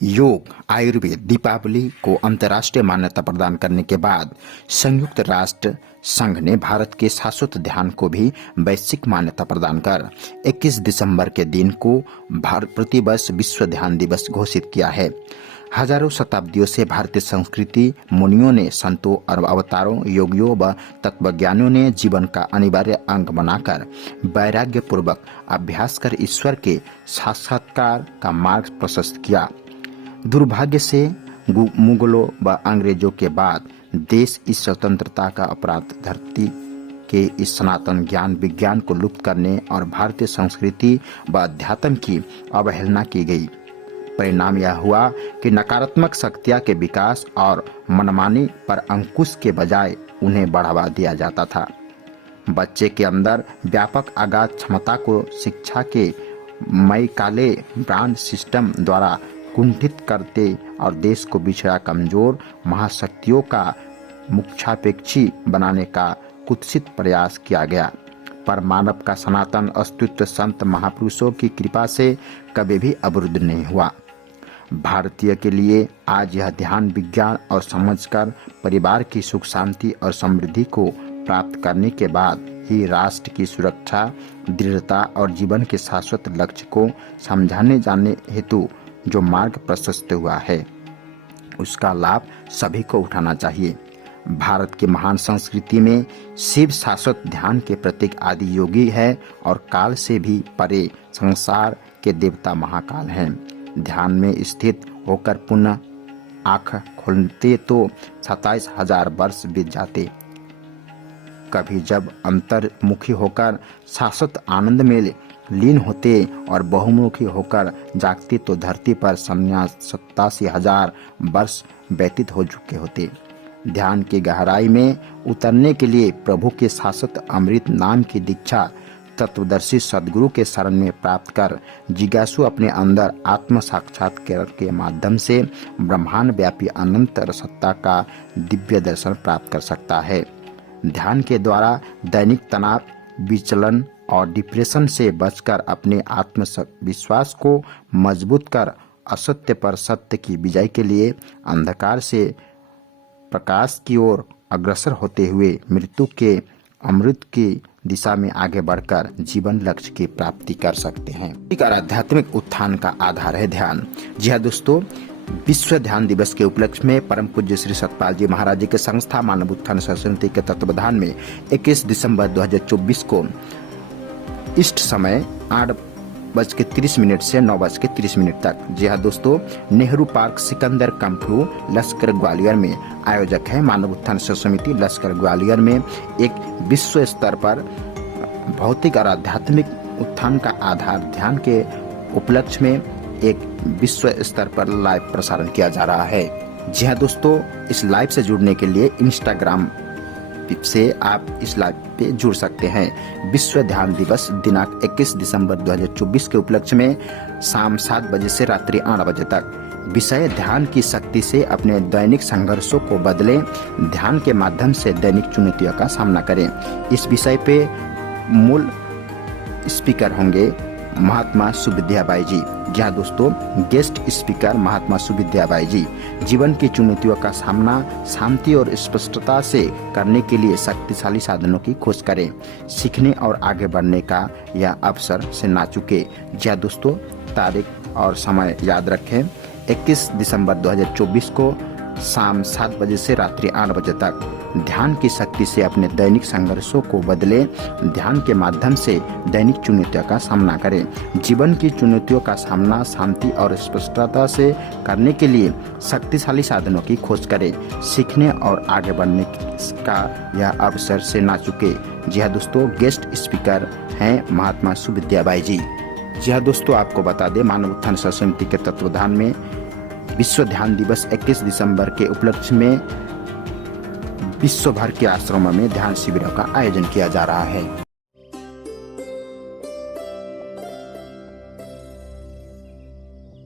योग आयुर्वेद दीपावली को अंतर्राष्ट्रीय मान्यता प्रदान करने के बाद संयुक्त राष्ट्र संघ ने भारत के शाश्वत ध्यान को भी वैश्विक मान्यता प्रदान कर 21 दिसंबर के दिन को प्रतिवर्ष विश्व ध्यान दिवस घोषित किया है। हजारों शताब्दियों से भारतीय संस्कृति मुनियों ने, संतों और अवतारों, योगियों व तत्वज्ञानियों ने जीवन का अनिवार्य अंग बनाकर वैराग्य पूर्वक अभ्यास कर ईश्वर के साक्षात्कार का मार्ग प्रशस्त किया। दुर्भाग्य से मुगलों व अंग्रेजों के बाद देश इस स्वतंत्रता का अपराध धरती के इस सनातन ज्ञान विज्ञान को लुप्त करने और भारतीय संस्कृति व अध्यात्म की अवहेलना की गई। परिणाम यह हुआ कि नकारात्मक शक्तियां के विकास और मनमानी पर अंकुश के बजाय उन्हें बढ़ावा दिया जाता था। बच्चे के अंदर व्यापक अगाध क्षमता को शिक्षा के मैकाले ब्रांड सिस्टम द्वारा कुंठित करते और देश को बिछड़ा कमजोर महाशक्तियों का मुख्यापेक्षी बनाने का कुत्सित प्रयास किया गया। पर मानव का सनातन अस्तित्व संत महापुरुषों की कृपा से कभी भी अवरुद्ध नहीं हुआ। भारतीय के लिए आज यह ध्यान विज्ञान और समझकर परिवार की सुख शांति और समृद्धि को प्राप्त करने के बाद ही राष्ट्र की सुरक्षा, दृढ़ता और जीवन के शाश्वत लक्ष्य को समझाने जाने हेतु जो मार्ग प्रशस्त हुआ है, उसका लाभ सभी को उठाना चाहिए। भारत की महान संस्कृति में शिव शाश्वत ध्यान के प्रतीक आदि योगी है और काल से भी परे संसार के देवता महाकाल हैं। ध्यान में स्थित होकर पुनः आंख खोलते तो 27,000 वर्ष बीत जाते। कभी जब अंतर्मुखी होकर शाश्वत आनंद में लीन होते और बहुमुखी होकर जागते तो धरती पर 87,000 वर्ष व्यतीत हो चुके होते। ध्यान की गहराई में उतरने के लिए प्रभु के शाश्वत अमृत नाम की दीक्षा तत्वदर्शी सद्गुरु के शरण में प्राप्त कर जिज्ञासु अपने अंदर आत्म साक्षात्कार के माध्यम से ब्रह्मांड व्यापी अनंत सत्ता का दिव्य दर्शन प्राप्त कर सकता है। ध्यान के द्वारा दैनिक तनाव, विचलन और डिप्रेशन से बचकर अपने आत्मविश्वास को मजबूत कर असत्य पर सत्य की विजय के लिए अंधकार से प्रकाश की ओर अग्रसर होते हुए मृत्यु के अमृत की दिशा में आगे बढ़कर जीवन लक्ष्य की प्राप्ति कर सकते हैं। एक आध्यात्मिक उत्थान का आधार है ध्यान। जी हाँ दोस्तों, विश्व ध्यान दिवस के उपलक्ष्य में परम पूज्य श्री सतपाल जी महाराज जी के संस्था मानव उत्थान समिति के तत्वावधान में 21 दिसंबर 2024 को इष्ट समय 8:30 से 9:30 तक, जी हाँ दोस्तों, नेहरू पार्क सिकंदर कंपलू लश्कर ग्वालियर में आयोजक है मानव उत्थान समिति लश्कर ग्वालियर में एक विश्व स्तर पर भौतिक और आध्यात्मिक उत्थान का आधार ध्यान के उपलक्ष्य में एक विश्व स्तर पर लाइव प्रसारण किया जा रहा है। जी हाँ दोस्तों, इस लाइव से जुड़ने के लिए इंस्टाग्राम से आप इस लाइव पे जुड़ सकते हैं। विश्व ध्यान दिवस दिनांक 21 दिसंबर 2024 के उपलक्ष्य में शाम 7 बजे से रात्रि 8 बजे तक। विषय ध्यान की शक्ति से अपने दैनिक संघर्षों को बदलें, ध्यान के माध्यम से दैनिक चुनौतियों का सामना करें। इस विषय पे मूल स्पीकर होंगे महात्मा सुविद्याबाई जी। जी हाँ दोस्तों, गेस्ट स्पीकर महात्मा सुविद्याबाई जी जीवन की चुनौतियों का सामना शांति और स्पष्टता से करने के लिए शक्तिशाली साधनों की खोज करें, सीखने और आगे बढ़ने का यह अवसर से ना चुके। जी हाँ दोस्तों, तारीख और समय याद रखें, 21 दिसंबर 2024 को शाम 7 बजे से रात्रि 8 बजे तक। ध्यान की शक्ति से अपने दैनिक संघर्षों को बदलें, ध्यान के माध्यम से दैनिक चुनौतियों का सामना करें, जीवन की चुनौतियों का सामना शांति और स्पष्टता से करने के लिए शक्तिशाली साधनों की खोज करें, सीखने और आगे बढ़ने का यह अवसर से ना चुके। जी हाँ दोस्तों, गेस्ट स्पीकर हैं महात्मा सुविद्याबाई जी। जी हाँ दोस्तों, आपको बता दें, मानव उत्थान समिति के तत्वावधान में विश्व ध्यान दिवस 21 दिसंबर के उपलक्ष्य में विश्व भर के आश्रमों में ध्यान शिविरों का आयोजन किया जा रहा है।